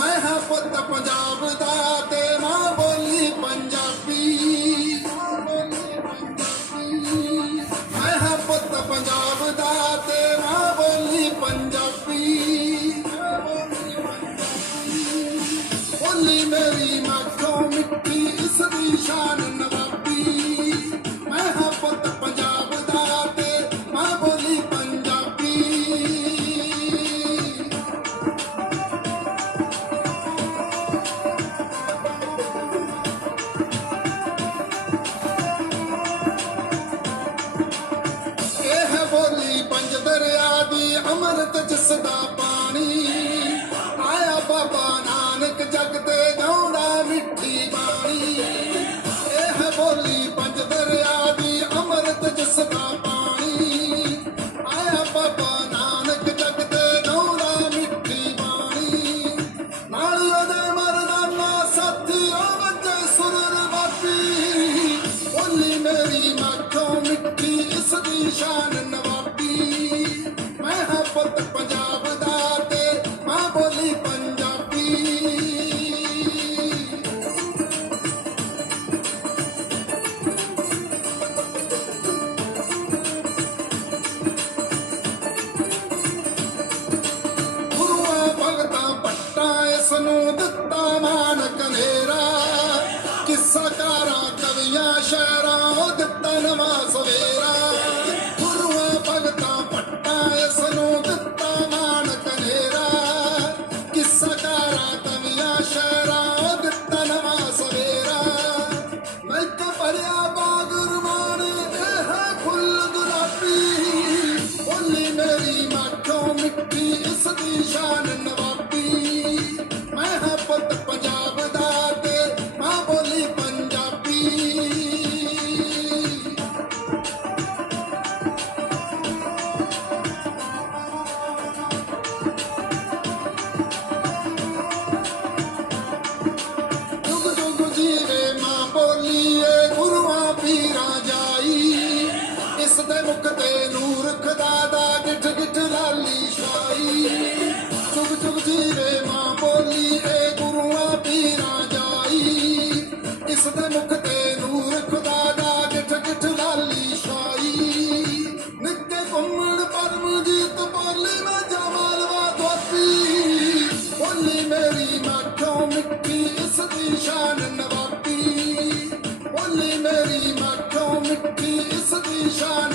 ਪੁੱਤ ਪੰਜਾਬ ਦਾ ਤੇ ਮਾਂ ਬੋਲੀ ਪੰਜਾਬੀ। ਮੈਂ ਹਾਂ ਪੁੱਤ ਪੰਜਾਬ ਦਾ ਤੇ ਮਾਂ ਬੋਲੀ ਪੰਜਾਬੀ। ਬੋਲੀ ਮੇਰੀ ਮੱਖੋਂ ਮਿੱਟੀ ਇਸ ਦੀ ਸ਼ਾਨ ਦੀ ਅੰਮ੍ਰਿਤ ਪਾਣੀ। ਆਇਆ ਬਾਬਾ ਨਾਨਕ ਜਗ ਤੇ ਗਾਉਂਦਾ ਮਿੱਠੀ ਬਾਣੀ। Guanajara. ਮੁਖ ਤੇ ਨੂਰ ਖੁਦਾ ਦਾ ਗਿੱਠ ਗਿੱਠ ਲਾਲੀ ਛਾਈ। ਜੁਗ ਜੁਗ ਜੀਵੇ ਮਾਂ ਬੋਲੀਏ ਗੁਰੂਆਂ ਪੀਰਾਂ ਜਾਈ। ਇਸ ਦੇ ਮੁਖ ਤੇ ਨੂਰ ਖੁਦਾ ਦਾ ਗਿੱਠ ਗਿੱਠ ਲਾਲੀ ਛਾਈ। ਨਿੱਕੇ ਘੁੰਮਣ ਪਰਮਜੀਤ ਬੋਲੀ, ਮੈਂ ਜਮਾਲਵਾ ਦੋਤੀ ਬੋਲੀ ਮੇਰੀ ਮੱਖੋਂ ਮਿੱਠੀ, ਇਸ ਦੀ ਸ਼ਾਨ ਨਵਾਬੀ। ਬੋਲੀ ਮੇਰੀ ਮੱਖੋਂ ਮਿੱਠੀ, ਇਸ ਦੀ ਸ਼ਾਨ